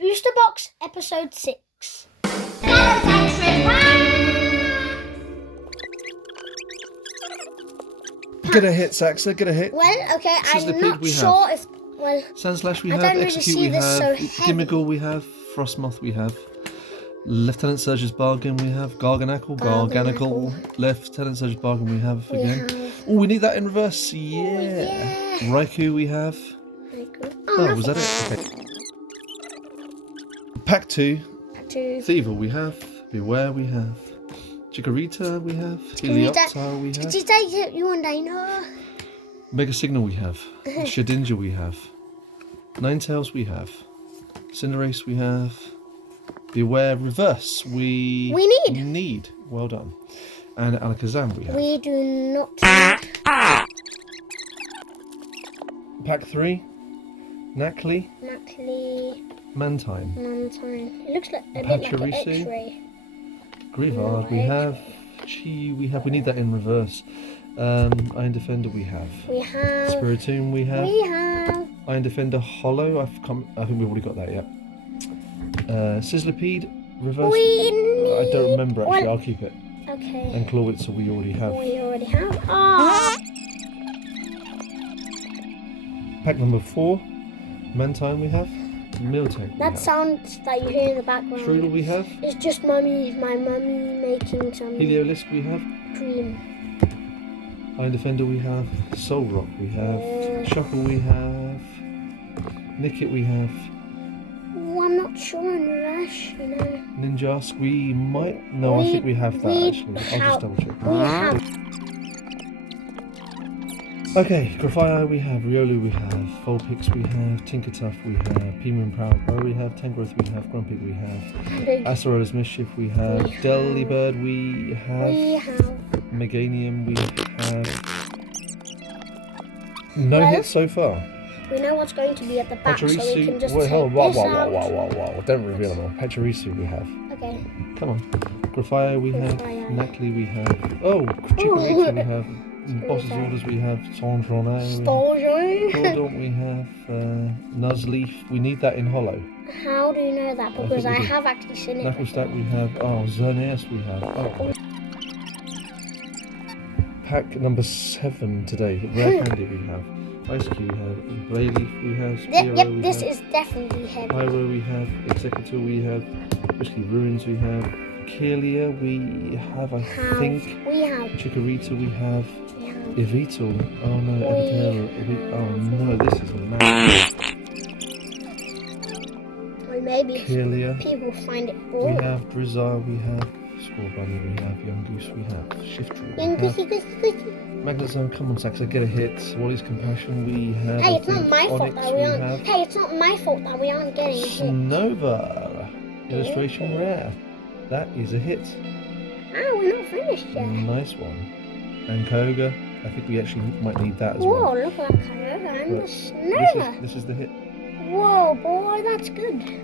Booster Box Episode 6. Get a hit, Saxa, get a hit. Well, okay, Sizzler I'm not we sure have. if... Well, Sandslash we I have, don't really Execute see we this have, so heavy. Gimmickle we have, Frostmoth we have, Lieutenant Surge's Bargain we have, Garganicle, Lieutenant Surge's Bargain we have again. Oh, we need that in reverse, yeah. Raikou we have. Oh, was that it? Okay. Pack 2. Thievul we have, Beware we have, Chikorita we have, Helioptile we have. Did I get you and Dino? Mega Signal we have, Shedinja we have, Ninetales we have, Cinderace we have, Beware Reverse we need. Well done. And Alakazam we have. We do not Pack 3, Nacli, Mantine. It looks like a bit like an X-ray. Grievard we have, Chi we have. We need that in reverse. Iron Defender we have. Spiritomb we have. Iron Defender Hollow. I think we've already got that, yeah. Sizzlipede reverse. I don't remember actually. I'll keep it. Okay. And Clawitzer we already have. Oh. Pack number 4. Mantine we have. Miltank. That sound that you hear in the background. Strudel we have. It's just my mummy making some Heliolisk we have. cream. Iron Defender we have. Solrock we have. Shuckle we have. Nickit we have. Oh, I'm not sure in Rush, you know. Ninjask we might. No, I think we have that actually. I'll just double check. Okay, Grafaiai we have, Riolu we have, Vulpix we have, Tinkertuff we have, Pimun Proud we have, Tangrowth we have, Grumpig we have, Acerola's Mischief we have, Delibird we have, Meganium we have. No hits so far. We know what's going to be at the back, so we can just Wait, take hold on. this out. Wow. Don't reveal them all. Pachirisu we have. Okay. Come on. Grafaiai we have, Nacli we have, Chikorita we have, Boss's Orders we have, Sandrone we have, Cordon we have, Nuzleaf. We need that in Hollow. How do you know that? Because I have actually seen it. Knucklestack we have, Xerneas we have, Pack number 7 today, Rare Candy we have, Ice Cube we have, Blayleaf we have, Spearow we this have, is definitely heavy. Pyro we have, Executor we have, Whiskey Ruins we have, Kirlia we have, I think. Chikorita we have. Evital. Oh no, Evitero. Oh no, this is mad. Or maybe Kirlia. People find it boring. We have Drizzile we have. Scorbunny we have. Young Goose we have. Shiftry we have. Magnet Zone, come on Saxa, get a hit. Wally's Compassion we have. Hey, it's not my fault that we aren't. Have. Hey, it's not my fault that we aren't getting a hit. Nova. Illustration Rare. That is a hit. Ah, we're not finished yet. Nice one. And Koga. I think we actually might need that as well. well. Whoa, look at that Kyogre and the Nova. This is the hit. Whoa, boy, that's good.